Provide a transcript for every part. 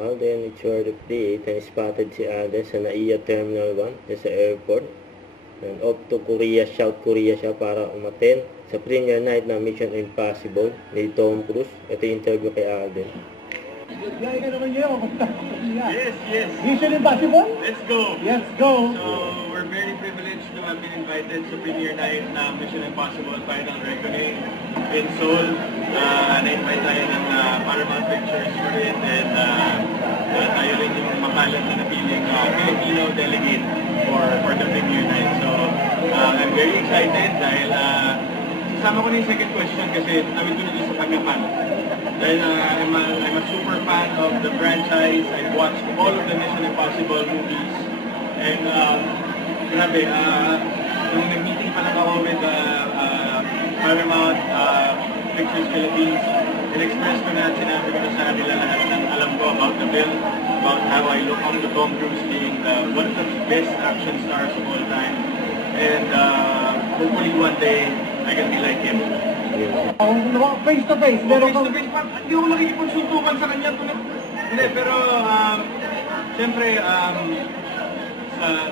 Alden, it's word of the 8 and spotted si Alden sa NAIA Terminal 1 sa airport. And off to Korea, South Korea siya para umaten sa premiere night na Mission Impossible ni Tom Cruise. Ito yung interview kay Alden. Yay ka naman yun. Yes, yes. Mission Impossible? Let's go. Let's go. So, we're very privileged to have been invited sa premiere night na Mission Impossible Final Reckoning in Seoul. Na-invite tayo ng Paramount Pictures for it, and tayo rin yung makalat na napiling Filipino delegate for the premiere night. So, I'm very excited dahil kasama ko na yung second question kasi namin doon sa pagkapan. Dahil I'm a super fan of the franchise. I've watched all of the Mission Impossible movies. And grabe, nung nag-meeting pa lang ako with Paramount Pictures Philippines, in-express ko na at sinabi ko na sa kanila lahat ng alam ko about the film, about how I look up to Tom Cruise being one of the best action stars of all time. And hopefully one day, I can be like him. Face to face. Face to face, hindi ako nakikipagsuntukan sa kanya. Hindi, pero siyempre,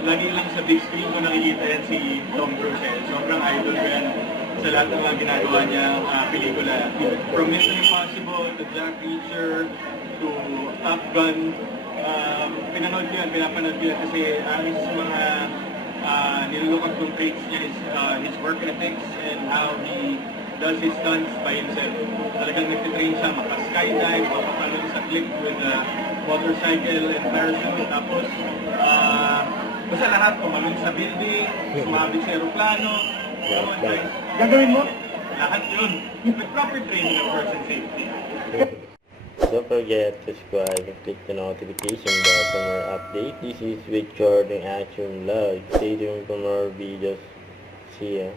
lagi lang sa big screen ko nakikita yan si Tom Cruise. Sobrang idol ko yan sa lahat ng mga ginagawa niya pelikula. From Mission Impossible to Jack Reacher to Top Gun. Pinanood ko yan, pinapanood ko yan kasi isa sa mga nilulukat kong traits niya is his work ethics and how he does his stunts by himself. Talagang nagtitrain siya, maka-skydive, mapapalong sa cliff with a motorcycle and parachute. Tapos, basta lahat, tumalong sa building, sumabit sa aeroplano. Gagawin mo? Lahat yun. With proper training of person safety. Don't forget to subscribe and click the notification bell for more updates. This is Richard in Action Vlog. Stay tuned for more videos. See ya.